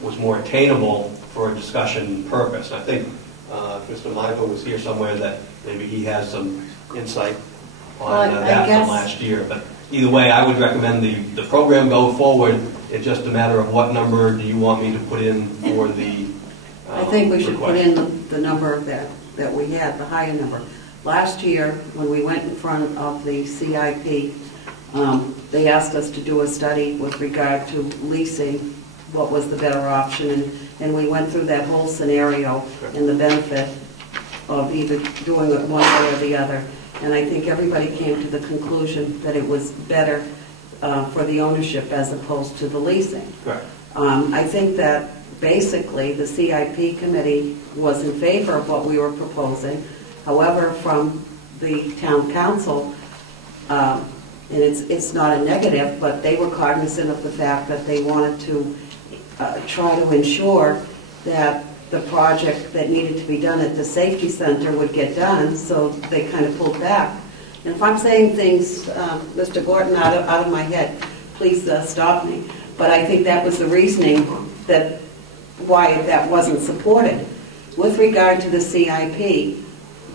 was more attainable for a discussion purpose. I think if Mr. Michael was here somewhere, that maybe he has some insight on that from last year. But either way, I would recommend the program go forward. It's just a matter of what number do you want me to put in for the I think we should request. put in the number that we had, the higher number. Last year, when we went in front of the CIP, they asked us to do a study with regard to leasing, what was the better option, and we went through that whole scenario and the benefit of either doing it one way or the other. And I think everybody came to the conclusion that it was better for the ownership as opposed to the leasing. Correct. I think that basically the CIP committee was in favor of what we were proposing. However, from the town council, and it's not a negative, but they were cognizant of the fact that they wanted to try to ensure that the project that needed to be done at the safety center would get done, so they kind of pulled back. And if I'm saying things, Mr. Gordon, out of my head, please stop me. But I think that was the reasoning that why that wasn't supported. With regard to the CIP,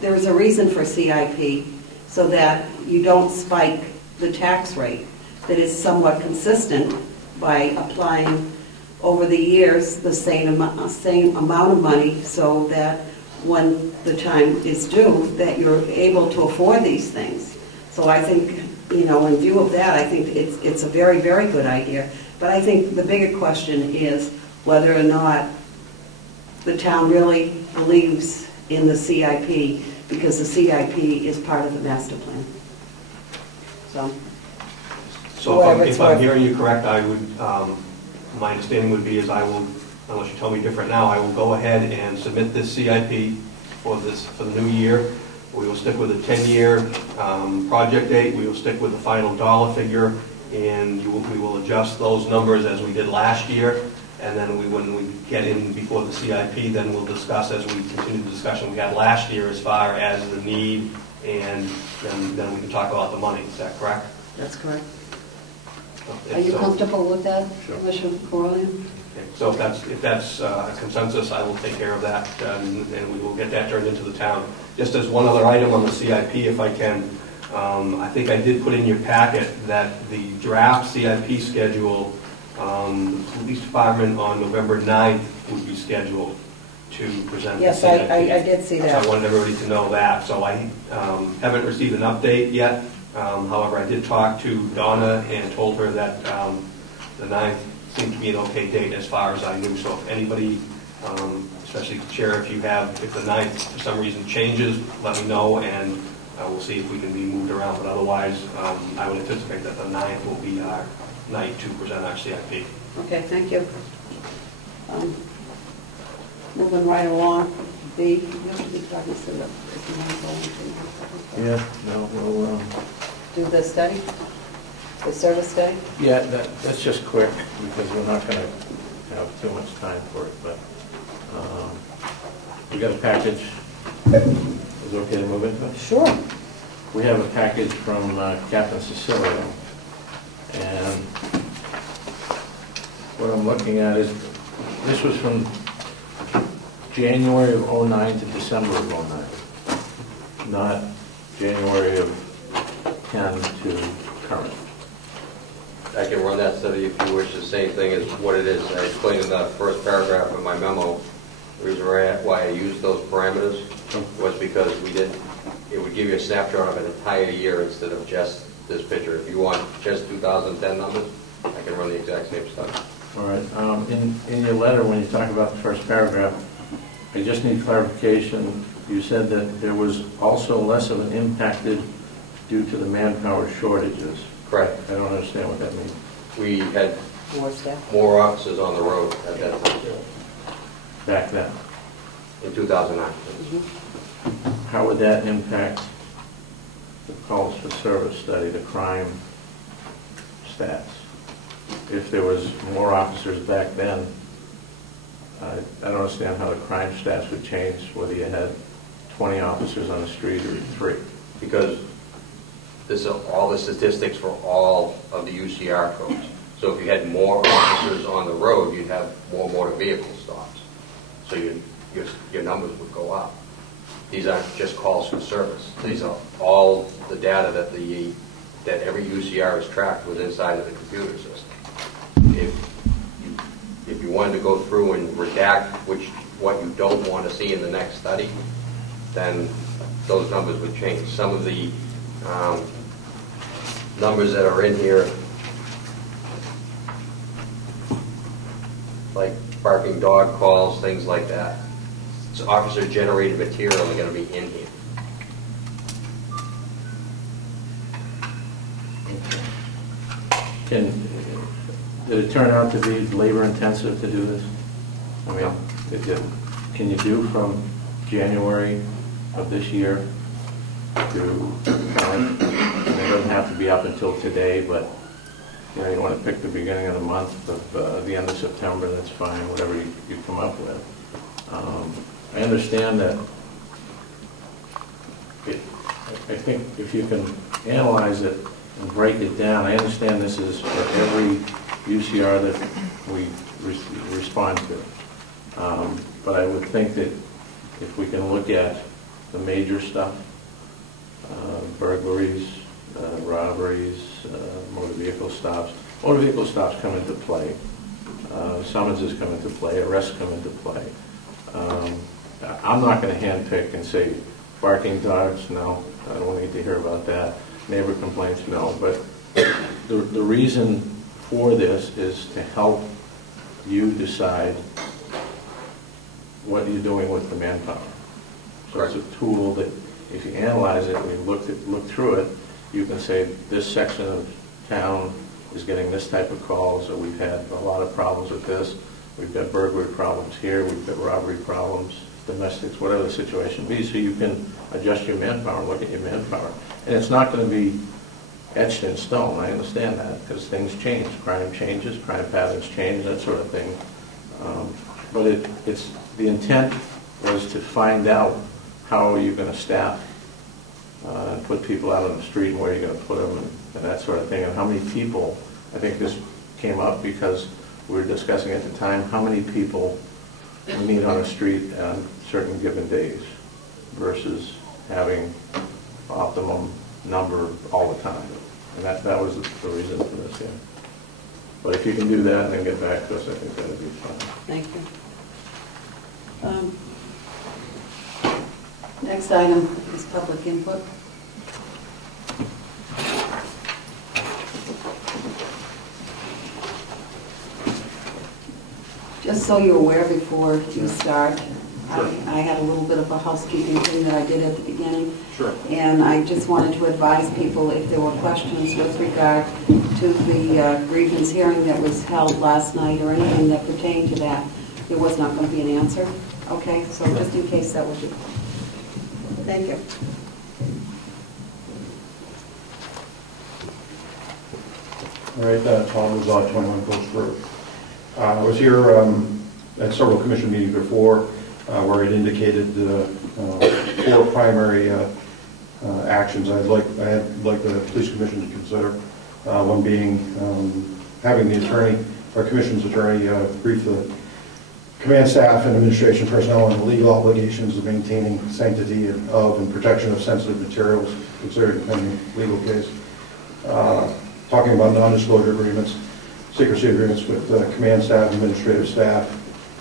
there is a reason for CIP, so that you don't spike the tax rate, that is somewhat consistent by applying over the years the same amount of money, so that when the time is due, that you're able to afford these things. So I think, in view of that, I think it's a very, very good idea. But I think the bigger question is whether or not the town really believes in the CIP, because the CIP is part of the master plan. So if I'm hearing you correct, I would, my understanding would be is I will, unless you tell me different now, I will go ahead and submit this CIP for the new year. We will stick with a 10-year project date. We will stick with the final dollar figure, and we will adjust those numbers as we did last year. And then when we get in before the CIP, then we'll discuss, as we continue the discussion we had last year as far as the need, and then we can talk about the money. Is that correct? That's correct. Are you comfortable with that, Sure. Commissioner Corley? Okay. So if that's a consensus, I will take care of that, and we will get that turned into the town. Just as one other item on the CIP, if I can, I think I did put in your packet that the draft CIP schedule, the police department on November 9th would be scheduled to present Yes, the CIP. I did see that. So I wanted everybody to know that. So I haven't received an update yet. However, I did talk to Donna and told her that the 9th seemed to be an okay date as far as I knew. So if anybody, especially the chair, if the 9th for some reason changes, let me know, and we'll see if we can be moved around. But otherwise, I would anticipate that the 9th will be our night to present our CIP. Okay, thank you. Moving right along, B, you have to be cognizant of if you want to go into. Yeah, no, we'll, Do the study, the service study? yeah, that's just quick, because we're not going to have too much time for it, but we got a package. Is it okay to move into it? Sure. We have a package from Captain Cecilio, and what I'm looking at is, this was from January of '09 to December of '09, not January of 10 to current. I can run that study if you wish. The same thing as what it is. I explained in the first paragraph of my memo The reason why I used those parameters was because it would give you a snapshot of an entire year instead of just this picture. If you want just 2010 numbers, I can run the exact same stuff. All right. In your letter, when you talk about the first paragraph, I just need clarification. You said that there was also less of an impacted due to the manpower shortages. Correct. I don't understand what that means. We had More staff? more officers on the road at that time, Back then. in 2009. How would that impact the calls for service study, the crime stats? If there was more officers back then, I don't understand how the crime stats would change whether you had 20 officers on the street or 3. Because this are all the statistics for all of the UCR codes. So if you had more officers on the road, you'd have more motor vehicle stops. So your numbers would go up. These aren't just calls for service. These are all the data that every UCR is tracked with inside of the computer system. If you wanted to go through and redact what you don't want to see in the next study, then those numbers would change. Some of the numbers that are in here, like barking dog calls, things like that. So officer-generated material are going to be in here. Did it turn out to be labor-intensive to do this? I mean, can you do from January of this year to current? It doesn't have to be up until today, but you want to pick the beginning of the month, of the end of September, that's fine, whatever you come up with. I understand that. I think if you can analyze it and break it down, I understand this is for every UCR that we respond to. But I would think that if we can look at the major stuff, burglaries, robberies, motor vehicle stops. Motor vehicle stops come into play. Summonses come into play. Arrests come into play. I'm not going to handpick and say barking dogs, no. I don't need to hear about that. Neighbor complaints, no. But the reason for this is to help you decide what you're doing with the manpower. So it's a tool that if you analyze it and you look through it, you can say this section of town is getting this type of calls, or we've had a lot of problems with this. We've got burglary problems here, we've got robbery problems, domestics, whatever the situation be, so you can adjust your manpower, look at your manpower. And it's not going to be etched in stone, I understand that, because things change. Crime changes, crime patterns change, that sort of thing. But it's the intent was to find out how are you going to staff and put people out on the street and where you're going to put them and that sort of thing. And how many people, I think this came up because we were discussing at the time how many people meet on the street on certain given days versus having optimum number all the time. And that was the reason for this, yeah. But if you can do that and then get back to us, I think that would be fine. Thank you. Next item is public input. Just so you're aware before you start, I had a little bit of a housekeeping thing that I did at the beginning. Sure. And I just wanted to advise people if there were questions with regard to the grievance hearing that was held last night or anything that pertained to that, there was not going to be an answer. Okay, so just in case that would be. Thank you. All right, Tom Lazat, 21 Post Road. I was here at several commission meetings before where it indicated 4 primary actions I'd like the police commission to consider. One being having the attorney, our commission's attorney, brief the command staff and administration personnel on the legal obligations of maintaining sanctity of and protection of sensitive materials considered a pending legal case. Talking about non-disclosure agreements, secrecy agreements with command staff, administrative staff,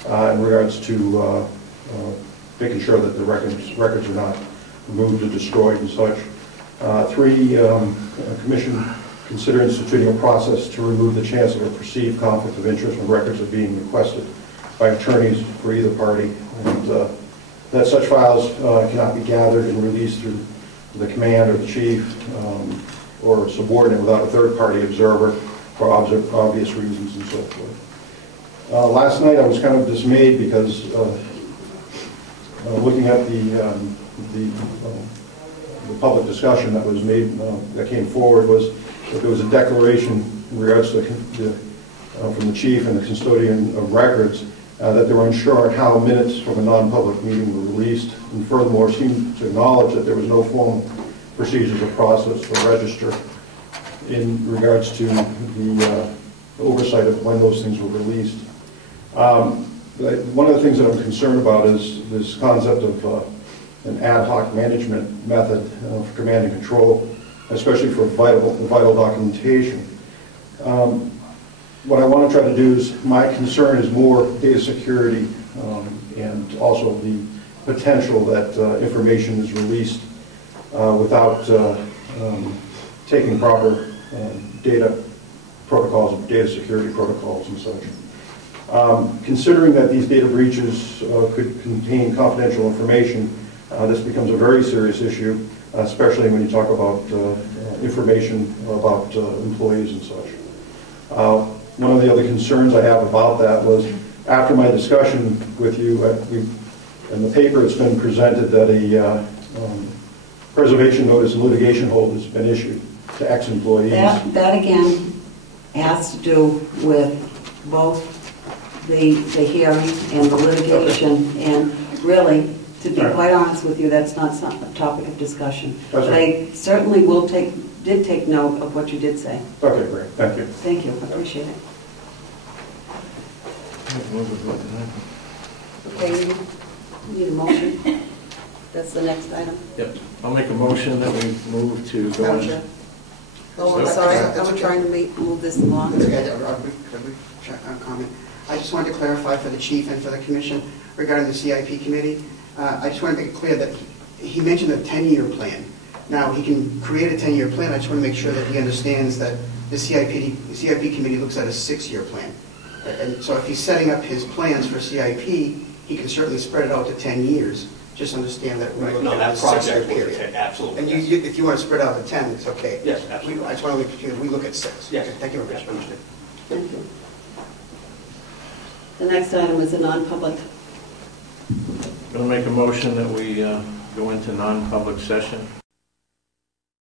in regards to making sure that the records are not removed or destroyed and such. 3, commission consider instituting a process to remove the chance of a perceived conflict of interest when records are being requested by attorneys for either party, and that such files cannot be gathered and released through the command or the chief or a subordinate without a third-party observer for obvious reasons and so forth. Last night I was kind of dismayed because looking at the public discussion that was made, that came forward, was that there was a declaration in regards to from the chief and the custodian of records that they were unsure how minutes from a non-public meeting were released, and furthermore seemed to acknowledge that there was no formal procedures or process or register in regards to the oversight of when those things were released. One of the things that I'm concerned about is this concept of an ad hoc management method for command and control, especially for vital documentation. What I want to try to do is, my concern is more data security and also the potential that information is released without taking proper data protocols, data security protocols and such. Considering that these data breaches could contain confidential information, this becomes a very serious issue, especially when you talk about information about employees and such. One of the other concerns I have about that was, after my discussion with you, in the paper it's been presented that a preservation notice and litigation hold has been issued to ex-employees. That again has to do with both the hearing and the litigation, and really, to be quite honest with you, that's not a topic of discussion. That's But right. I certainly did take note of what you did say. Okay, great, thank you. Thank you, I appreciate it. Okay, you need a motion? That's the next item. Yep. I'll make a motion that we move to go Madam into... Chair? Oh, I'm sorry, I'm trying to move this along. That's okay, a brief comment. I just wanted to clarify for the chief and for the commission regarding the CIP committee. I just want to make it clear that he mentioned a 10-year plan. Now, he can create a 10-year plan. I just want to make sure that he understands that the CIP committee looks at a 6-year plan. And so if he's setting up his plans for CIP, he can certainly spread it out to 10 years. Just understand that we're looking No, at that a 6-year project will period. take, absolutely. And yes. if you want to spread out to 10, it's okay. Yes, absolutely. I just want to make sure we look at 6. Yes. Okay, thank you very much. Yes, understood. Thank you. The next item is a non-public. I'm going to make a motion that we go into non-public session